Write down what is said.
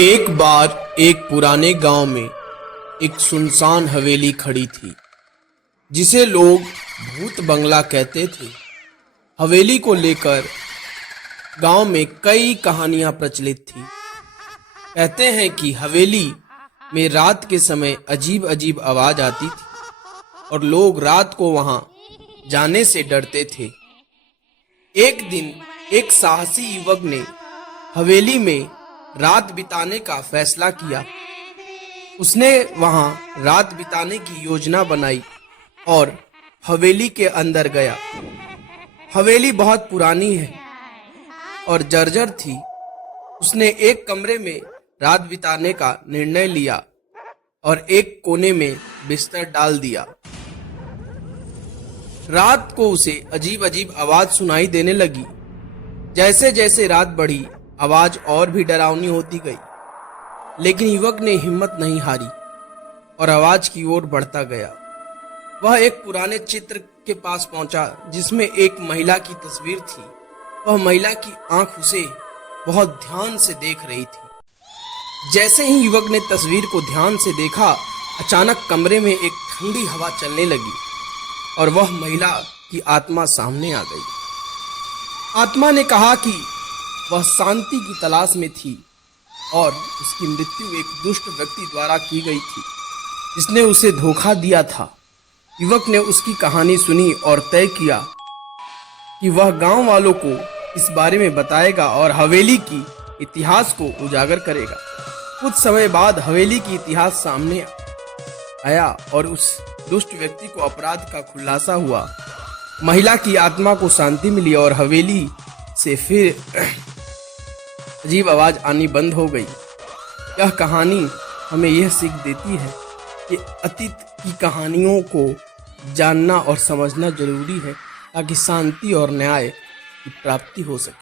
एक बार एक पुराने गांव में एक सुनसान हवेली खड़ी थी जिसे लोग भूत बंगला कहते थे। हवेली को लेकर गांव में कई कहानियां प्रचलित थी। कहते हैं कि हवेली में रात के समय अजीब अजीब आवाज आती थी और लोग रात को वहां जाने से डरते थे। एक दिन एक साहसी युवक ने हवेली में रात बिताने का फैसला किया। उसने वहां रात बिताने की योजना बनाई और हवेली के अंदर गया। हवेली बहुत पुरानी है और जर्जर थी। उसने एक कमरे में रात बिताने का निर्णय लिया और एक कोने में बिस्तर डाल दिया। रात को उसे अजीब अजीब आवाज सुनाई देने लगी। जैसे जैसे रात बढ़ी, आवाज और भी डरावनी होती गई, लेकिन युवक ने हिम्मत नहीं हारी और आवाज की ओर बढ़ता गया। वह एक पुराने चित्र के पास पहुंचा जिसमें एक महिला की तस्वीर थी। वह महिला की आंख उसे बहुत ध्यान से देख रही थी। जैसे ही युवक ने तस्वीर को ध्यान से देखा, अचानक कमरे में एक ठंडी हवा चलने लगी और वह महिला की आत्मा सामने आ गई। आत्मा ने कहा कि वह शांति की तलाश में थी और उसकी मृत्यु एक दुष्ट व्यक्ति द्वारा की गई थी जिसने उसे धोखा दिया था। युवक ने उसकी कहानी सुनी और तय किया कि वह गांव वालों को इस बारे में बताएगा और हवेली की इतिहास को उजागर करेगा। कुछ समय बाद हवेली की इतिहास सामने आया और उस दुष्ट व्यक्ति को अपराध का खुलासा हुआ। महिला की आत्मा को शांति मिली और हवेली से फिर अजीब आवाज आनी बंद हो गई। यह कहानी हमें यह सीख देती है कि अतीत की कहानियों को जानना और समझना जरूरी है ताकि शांति और न्याय की प्राप्ति हो सके।